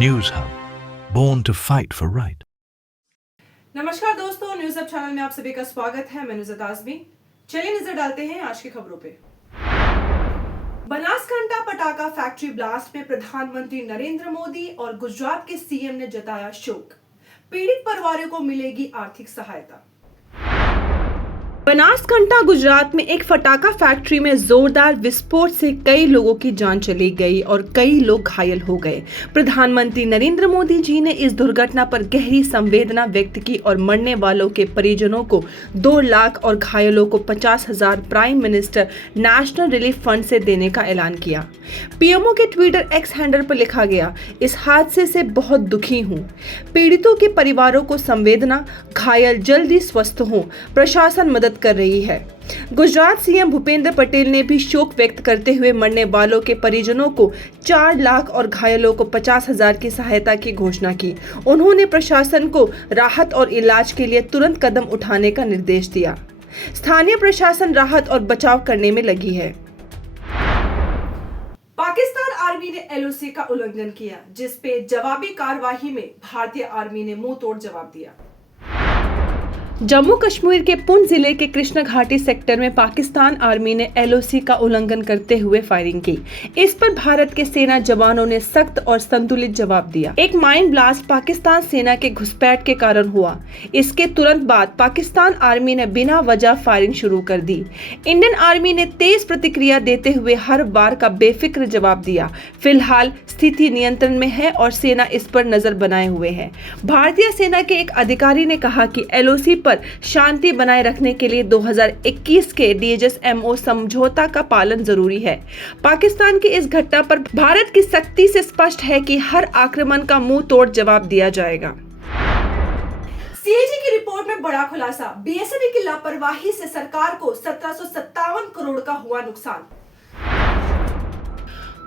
News Hub, born to fight for right. नमस्कार दोस्तों, news hub channel में आप सभी का स्वागत है। मैं नुज़त आज़मी। चलिए नजर डालते हैं आज की खबरों पे। बनासकांठा पटाखा फैक्ट्री ब्लास्ट में प्रधानमंत्री नरेंद्र मोदी और गुजरात के सीएम ने जताया शोक। पीड़ित परिवारों को मिलेगी आर्थिक सहायता। बनासकांठा गुजरात में एक पटाखा फैक्ट्री में जोरदार विस्फोट से कई लोगों की जान चली गई और कई लोग घायल हो गए। प्रधानमंत्री नरेंद्र मोदी जी ने इस दुर्घटना पर गहरी संवेदना व्यक्त की और मरने वालों के परिजनों को 2 लाख और घायलों को 50,000 prime minister national relief fund से देने का ऐलान किया। पीएमओ के ट्विटर एक्स हैंडल पर लिखा गया, इस हादसे से बहुत दुखी हूँ। पीड़ितों के परिवारों को संवेदना, घायल जल्दी स्वस्थ हों, प्रशासन मदद कर रही है। गुजरात सीएम भूपेंद्र पटेल ने भी शोक व्यक्त करते हुए मरने वालों के परिजनों को 4 लाख और घायलों को 50,000 की सहायता की घोषणा की। उन्होंने प्रशासन को राहत और इलाज के लिए तुरंत कदम उठाने का निर्देश दिया। स्थानीय प्रशासन राहत और बचाव करने में लगी है। पाकिस्तान आर्मी ने एलओसी का उल्लंघन किया, जिस पे जवाबी कार्रवाई में भारतीय आर्मी ने मुंह तोड़ जवाब दिया। जम्मू कश्मीर के पुंछ जिले के कृष्ण घाटी सेक्टर में पाकिस्तान आर्मी ने एलओसी का उल्लंघन करते हुए फायरिंग की। इस पर भारत के सेना जवानों ने सख्त और संतुलित जवाब दिया। एक माइन ब्लास्ट पाकिस्तान सेना के घुसपैठ के कारण हुआ। इसके तुरंत बाद पाकिस्तान आर्मी ने बिना वजह फायरिंग शुरू कर दी। इंडियन आर्मी ने तेज प्रतिक्रिया देते हुए हर बार का बेफिक्र जवाब दिया। फिलहाल स्थिति नियंत्रण में है और सेना इस पर नजर बनाए हुए है। भारतीय सेना के एक अधिकारी ने कहा कि एलओसी पर शांति बनाए रखने के लिए 2021 के DHMO समझौता का पालन जरूरी है। पाकिस्तान की इस घटना पर भारत की सख्ती से स्पष्ट है कि हर आक्रमण का मुंह तोड़ जवाब दिया जाएगा। सीएजी की रिपोर्ट में बड़ा खुलासा, BSNL की लापरवाही से सरकार को 1757 करोड़ का हुआ नुकसान।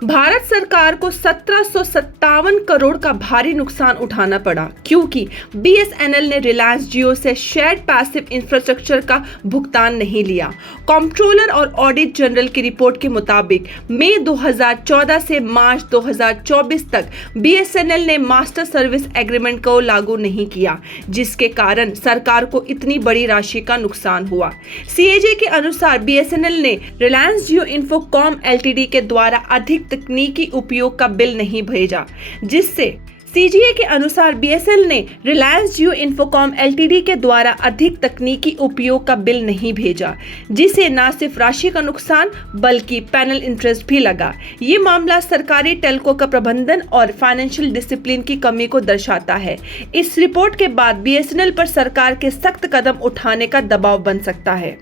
भारत सरकार को 1757 करोड़ का भारी नुकसान उठाना पड़ा क्योंकि BSNL ने रिलायंस जियो से शेयर्ड पैसिव इंफ्रास्ट्रक्चर का भुगतान नहीं लिया। कंट्रोलर और ऑडिट जनरल की रिपोर्ट के मुताबिक मई 2014 से मार्च 2024 तक BSNL ने मास्टर सर्विस एग्रीमेंट को लागू नहीं किया, जिसके कारण सरकार को इतनी बड़ी राशि का नुकसान हुआ। CAG के अनुसार BSNL ने रिलायंस जियो इन्फोकॉम LTD के द्वारा अधिक तकनीकी उपयोग का बिल नहीं भेजा, जिससे CGA के अनुसार BSNL ने रिलायंस जियो इन्फोकॉम LTD के द्वारा अधिक तकनीकी उपयोग का बिल नहीं भेजा, जिसे न सिर्फ राशि का नुकसान बल्कि पैनल इंटरेस्ट भी लगा। ये मामला सरकारी टेलको का प्रबंधन और फाइनेंशियल डिसिप्लिन की कमी को दर्शाता है। इस रिपोर्ट के बाद BSNL पर सरकार के सख्त कदम उठाने का दबाव बन सकता है।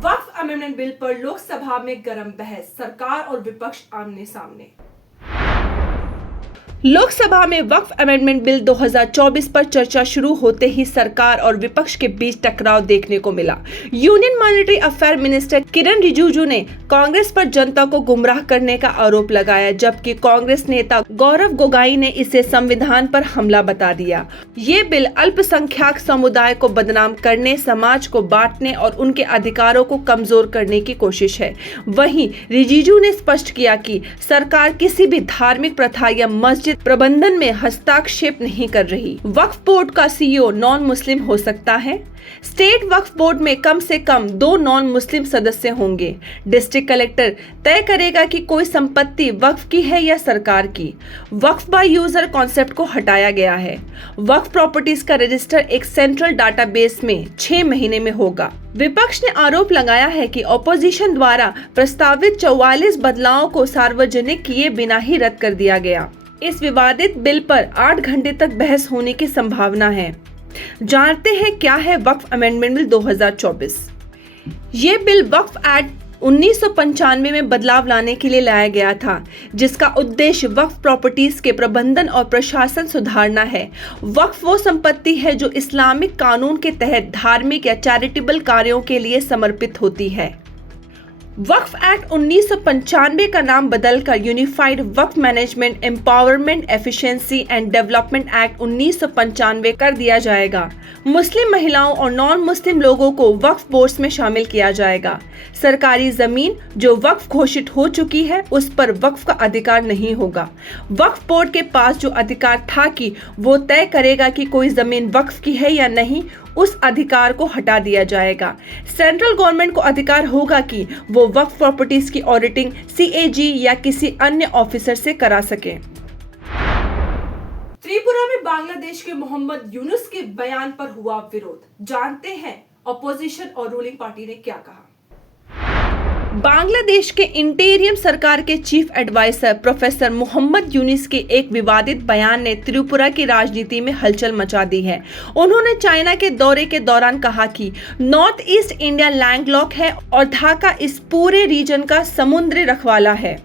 वक्फ अमेंडमेंट बिल पर लोकसभा में गर्म बहस, सरकार और विपक्ष आमने सामने। लोकसभा में वक्फ अमेंडमेंट बिल 2024 पर चर्चा शुरू होते ही सरकार और विपक्ष के बीच टकराव देखने को मिला। यूनियन मॉनेटरी अफेयर मिनिस्टर किरण रिजिजू ने कांग्रेस पर जनता को गुमराह करने का आरोप लगाया, जबकि कांग्रेस नेता गौरव गोगोई ने इसे संविधान पर हमला बता दिया। ये बिल अल्पसंख्यक समुदाय को बदनाम करने, समाज को बांटने और उनके अधिकारों को कमजोर करने की कोशिश है। वहीं रिजिजू ने स्पष्ट किया कि सरकार किसी भी धार्मिक प्रथा या मस्जिद प्रबंधन में हस्तक्षेप नहीं कर रही। वक्फ बोर्ड का CEO नॉन मुस्लिम हो सकता है। स्टेट वक्फ बोर्ड में कम से कम 2 नॉन मुस्लिम सदस्य होंगे। डिस्ट्रिक्ट कलेक्टर तय करेगा कि कोई संपत्ति वक्फ की है या सरकार की। वक्फ बाय यूजर कॉन्सेप्ट को हटाया गया है। वक्फ प्रॉपर्टीज का रजिस्टर एक सेंट्रल डाटाबेस में 6 महीने में होगा। विपक्ष ने आरोप लगाया है कि ऑपोजिशन द्वारा प्रस्तावित 44 बदलावों को सार्वजनिक किए बिना ही रद्द कर दिया गया। इस विवादित बिल पर 8 घंटे तक बहस होने की संभावना है। जानते हैं क्या है वक्फ अमेंडमेंट बिल 2024। ये बिल वक्फ एक्ट 1995 में बदलाव लाने के लिए लाया गया था, जिसका उद्देश्य वक्फ प्रॉपर्टीज के प्रबंधन और प्रशासन सुधारना है। वक्फ वो संपत्ति है जो इस्लामिक कानून के तहत धार्मिक या चैरिटेबल कार्यों के लिए समर्पित होती है। वक्फ एक्ट 1995 का नाम बदलकर unified Waqf management empowerment efficiency and development act 1995 कर दिया जाएगा। मुस्लिम महिलाओं और नॉन मुस्लिम लोगों को वक्फ बोर्ड्स में शामिल किया जाएगा। सरकारी जमीन जो वक्फ घोषित हो चुकी है उस पर वक्फ का अधिकार नहीं होगा। वक्फ बोर्ड के पास जो अधिकार था कि वो तय करेगा कि कोई जमीन वक्फ की है या नहीं, उस अधिकार को हटा दिया जाएगा। सेंट्रल गवर्नमेंट को अधिकार होगा कि वो वक्फ प्रॉपर्टीज की ऑडिटिंग CAG या किसी अन्य ऑफिसर से करा सके। त्रिपुरा में बांग्लादेश के मोहम्मद यूनुस के बयान पर हुआ विरोध। जानते हैं अपोजिशन और रूलिंग पार्टी ने क्या कहा। बांग्लादेश के इंटीरियम सरकार के chief advisor professor Mohammad Yunus के एक विवादित बयान ने त्रिपुरा की राजनीति में हलचल मचा दी है। उन्होंने चाइना के दौरे के दौरान कहा कि नॉर्थ ईस्ट इंडिया लैंडलॉक है और ढाका इस पूरे रीजन का समुद्री रखवाला है।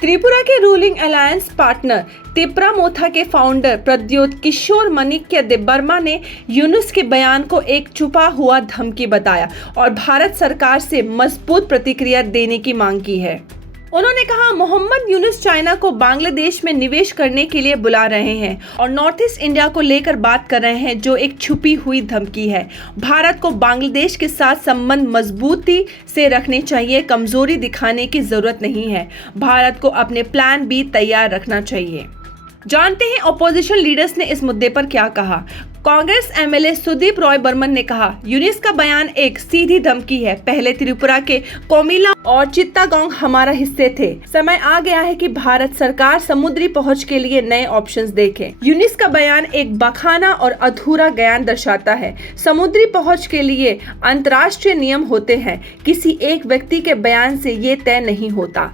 त्रिपुरा के रूलिंग अलायंस पार्टनर तिप्रामोथा के फाउंडर प्रद्योत किशोर माणिक्य देबबर्मा ने यूनुस के बयान को एक छुपा हुआ धमकी बताया और भारत सरकार से मजबूत प्रतिक्रिया देने की मांग की है। उन्होंने कहा, मोहम्मद यूनुस चाइना को बांग्लादेश में निवेश करने के लिए बुला रहे हैं और नॉर्थ ईस्ट इंडिया को लेकर बात कर रहे हैं, जो एक छुपी हुई धमकी है। भारत को बांग्लादेश के साथ संबंध मजबूती से रखने चाहिए, कमजोरी दिखाने की जरूरत नहीं है। भारत को अपने प्लान B तैयार रखना चाहिए। जानते हैं अपोजिशन लीडर्स ने इस मुद्दे पर क्या कहा। कांग्रेस MLA सुदीप रॉय बर्मन ने कहा, यूनुस का बयान एक सीधी धमकी है। पहले त्रिपुरा के कोमिला और चित्तागोंग हमारा हिस्से थे। समय आ गया है कि भारत सरकार समुद्री पहुंच के लिए नए ऑप्शंस देखे। यूनुस का बयान एक बखाना और अधूरा ज्ञान दर्शाता है। समुद्री पहुंच के लिए अंतर्राष्ट्रीय नियम होते हैं, किसी एक व्यक्ति के बयान से ये तय नहीं होता।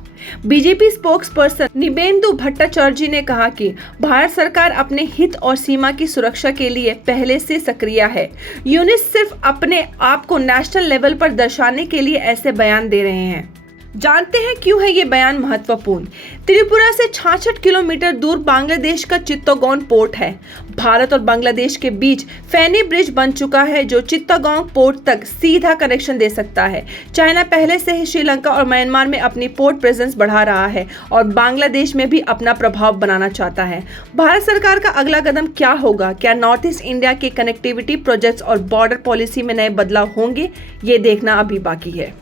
बीजेपी स्पोक्सपर्सन निबेंदु भट्टाचार्य ने कहा कि भारत सरकार अपने हित और सीमा की सुरक्षा के लिए पहले से सक्रिय है। यूनुस सिर्फ अपने आप को नेशनल लेवल पर दर्शाने के लिए ऐसे बयान दे रहे हैं। जानते हैं क्यों है ये बयान महत्वपूर्ण। त्रिपुरा से 66 किलोमीटर दूर बांग्लादेश का चित्तगोंग पोर्ट है। भारत और बांग्लादेश के बीच फेनी ब्रिज बन चुका है जो चित्तगोंग पोर्ट तक सीधा कनेक्शन दे सकता है। चाइना पहले से ही श्रीलंका और म्यांमार में अपनी पोर्ट प्रेजेंस बढ़ा रहा है और बांग्लादेश में भी अपना प्रभाव बनाना चाहता है। भारत सरकार का अगला कदम क्या होगा? क्या नॉर्थ ईस्ट इंडिया के कनेक्टिविटी प्रोजेक्ट्स और बॉर्डर पॉलिसी में नए बदलाव होंगे? ये देखना अभी बाकी है।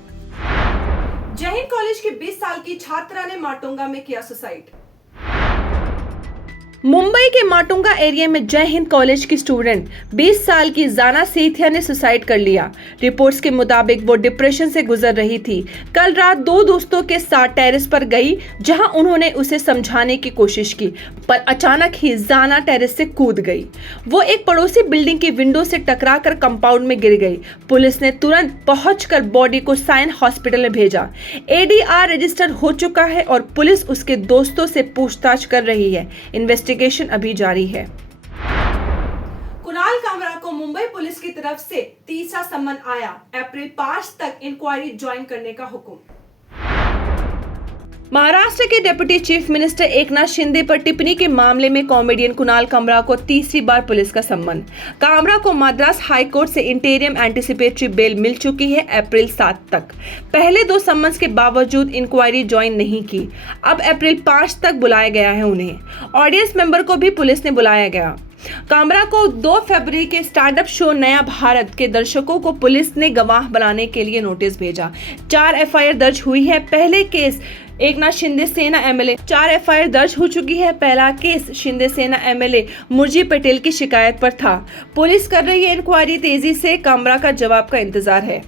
जय हिंद कॉलेज की 20 साल की छात्रा ने माटुंगा में किया सुसाइड। मुंबई के माटुंगा एरिया में जय हिंद कॉलेज की स्टूडेंट 20 साल की जाना सेठिया ने सुसाइड कर लिया। रिपोर्ट्स के मुताबिक वो डिप्रेशन से गुजर रही थी। कल रात 2 दोस्तों के साथ टेरेस पर गई, जहां उन्होंने उसे समझाने की कोशिश की, पर अचानक ही जाना टेरेस से कूद गई। वो एक पड़ोसी बिल्डिंग की विंडो से टकराकर कंपाउंड में गिर गई। पुलिस ने तुरंत पहुंचकर बॉडी को साइन हॉस्पिटल में भेजा। ADR रजिस्टर हो चुका है और पुलिस उसके दोस्तों से पूछताछ कर रही है। इन्वेस्टिगेशन अभी जारी है। कुणाल कामरा को मुंबई पुलिस की तरफ से तीसरा सम्मन आया। अप्रैल 5 तक इंक्वायरी ज्वाइन करने का हुक्म। महाराष्ट्र के deputy chief minister Eknath Shinde पर टिप्पणी के मामले में कॉमेडियन कुणाल कामरा को तीसरी बार पुलिस का सम्मन। कामरा को मद्रास हाई कोर्ट से इंटीरियम एंटिसिपेटरी बेल मिल चुकी है अप्रैल 7 तक। पहले 2 सम्मन्स के बावजूद इंक्वायरी ज्वाइन नहीं की। अब अप्रैल 5 तक बुलाया गया है उन्हें। ऑडियंस मेंबर को भी पुलिस ने बुलाया गया। कामरा को 2 फरवरी के स्टैंड अप शो नया भारत के दर्शकों को पुलिस ने गवाह बनाने के लिए नोटिस भेजा। 4 FIR दर्ज हुई है। पहले केस एकनाथ शिंदे सेना MLA 4 FIR दर्ज हो चुकी है। पहला केस शिंदे सेना MLA मुरजी पटेल की शिकायत पर था। पुलिस कर रही है इंक्वायरी। तेजी से कामरा का जवाब का इंतजार है।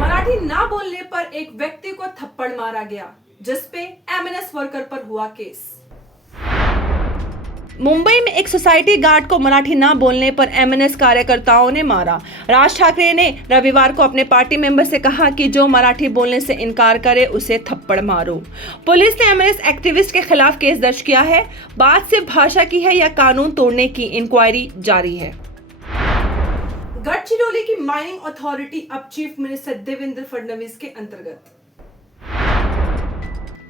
मराठी ना बोलने पर एक व्यक्ति को थप्पड़ मारा गया, जिसपे MNS वर्कर पर हुआ केस। मुंबई में एक सोसाइटी गार्ड को मराठी ना बोलने पर MNS कार्यकर्ताओं ने मारा। राज ठाकरे ने रविवार को अपने पार्टी मेंबर से कहा कि जो मराठी बोलने से इनकार करे उसे थप्पड़ मारो। पुलिस ने MNS एक्टिविस्ट के खिलाफ केस दर्ज किया है। बात सिर्फ भाषा की है या कानून तोड़ने की, इंक्वायरी जारी है। गढ़चिरौली की माइनिंग अथॉरिटी अब चीफ मिनिस्टर देवेंद्र फडणवीस के अंतर्गत।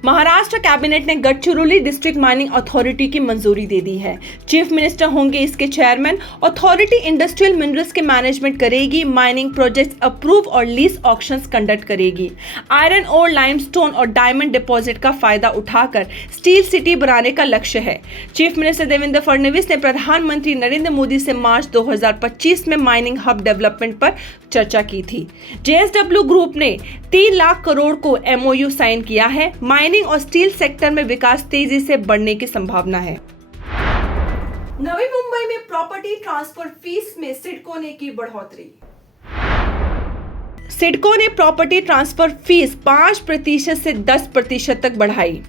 महाराष्ट्र कैबिनेट ने गढ़चिरौली डिस्ट्रिक्ट माइनिंग अथॉरिटी की मंजूरी दे दी है। चीफ मिनिस्टर होंगे इसके चेयरमैन। अथॉरिटी इंडस्ट्रियल मिनरल्स के मैनेजमेंट करेगी, माइनिंग प्रोजेक्ट्स अप्रूव और लीज ऑक्शंस कंडक्ट करेगी। आयरन और लाइमस्टोन और डायमंड डिपॉजिट का फायदा उठाकर स्टील सिटी बनाने का लक्ष्य है। चीफ मिनिस्टर देवेंद्र फडणवीस ने प्रधानमंत्री नरेंद्र मोदी से मार्च 2025 में माइनिंग हब डेवलपमेंट पर चर्चा की थी। JSW ग्रुप ने 3 लाख करोड़ को MOU साइन किया है। माइनिंग और स्टील सेक्टर में विकास तेजी से बढ़ने की संभावना है। नवी मुंबई में प्रॉपर्टी ट्रांसफर फीस में सिडको ने की बढ़ोतरी। सिडको ने प्रॉपर्टी ट्रांसफर फीस 5% से 10% तक बढ़ाई।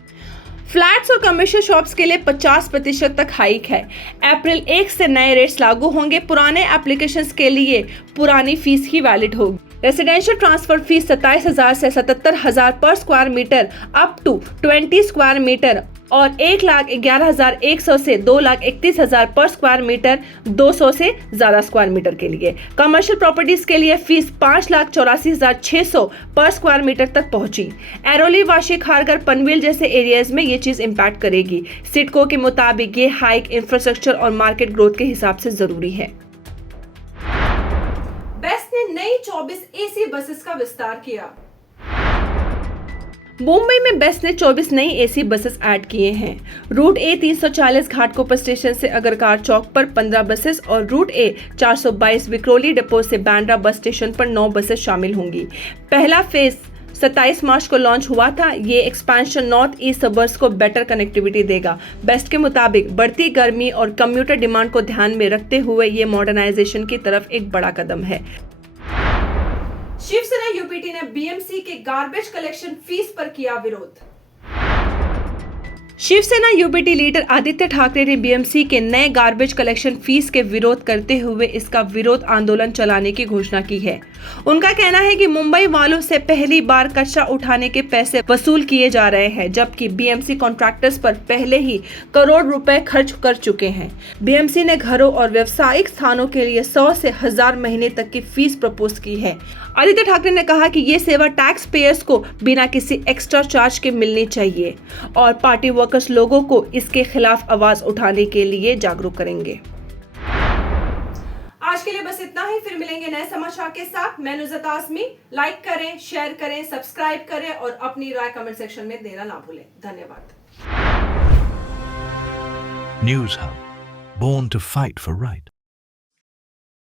फ्लैट्स और कमर्शियल शॉप्स के लिए 50% तक हाइक है। अप्रैल 1 से नए रेट्स लागू होंगे। पुराने एप्लीकेशंस के लिए पुरानी फीस ही वैलिड होगी। रेसिडेंशियल ट्रांसफर फीस 27,000 से 77,000 पर square metre up to 20 square metre और 1,11,100 से 2,31,000 पर स्क्वायर मीटर 200 से ज्यादा स्क्वायर मीटर के लिए। कमर्शियल प्रॉपर्टीज के लिए फीस 5,84,600 पर स्क्वायर मीटर तक पहुंची। एरोली, वाशी, खारगर, पनवेल जैसे एरियाज में ये चीज इंपैक्ट करेगी। सिडको के मुताबिक ये हाइक इंफ्रास्ट्रक्चर और मार्केट ग्रोथ के हिसाब से जरूरी है। बेस्ट ने नई 24 AC बसेस का विस्तार किया। मुंबई में बेस्ट ने 24 नई AC बसेस ऐड किए हैं। रूट A 340 घाटकोपर स्टेशन से अगरकार चौक पर 15 बसेस और रूट A 422 विक्रोली डिपो से बांद्रा बस स्टेशन पर 9 बसेस शामिल होंगी। पहला फेज 27 मार्च को लॉन्च हुआ था। ये एक्सपेंशन नॉर्थ ईस्ट सबर्ब्स को बेटर कनेक्टिविटी देगा। बेस्ट के मुताबिक बढ़ती गर्मी और कम्यूटर डिमांड को ध्यान में रखते हुए ये मॉडर्नाइजेशन की तरफ एक बड़ा कदम है। शिवसेना यूपीटी ने BMC के गार्बेज कलेक्शन फीस पर किया विरोध। शिवसेना यूपीटी लीडर आदित्य ठाकरे ने BMC के नए गार्बेज कलेक्शन फीस के विरोध करते हुए इसका विरोध आंदोलन चलाने की घोषणा की है। उनका कहना है कि मुंबई वालों से पहली बार कचरा उठाने के पैसे वसूल किए जा रहे हैं, जबकि BMC कॉन्ट्रैक्टर्स पर पहले ही करोड़ रुपए खर्च कर चुके हैं। BMC ने घरों और व्यावसायिक स्थानों के लिए 100 से 1000 महीने तक की फीस प्रपोज की है। आदित्य ठाकरे ने कहा कि ये सेवा टैक्स पेयर्स को बिना किसी एक्स्ट्रा चार्ज के मिलनी चाहिए और पार्टी वर्कर्स लोगों को इसके खिलाफ आवाज उठाने के लिए जागरूक करेंगे। आज के लिए बस इतना ही। फिर मिलेंगे नए समाचार के साथ। मैं नुज़त आज़मी। लाइक करें, शेयर करें, सब्सक्राइब करें और अपनी राय कमेंट सेक्शन में देना ना भूलें। धन्यवाद। News Hub, born to fight for right.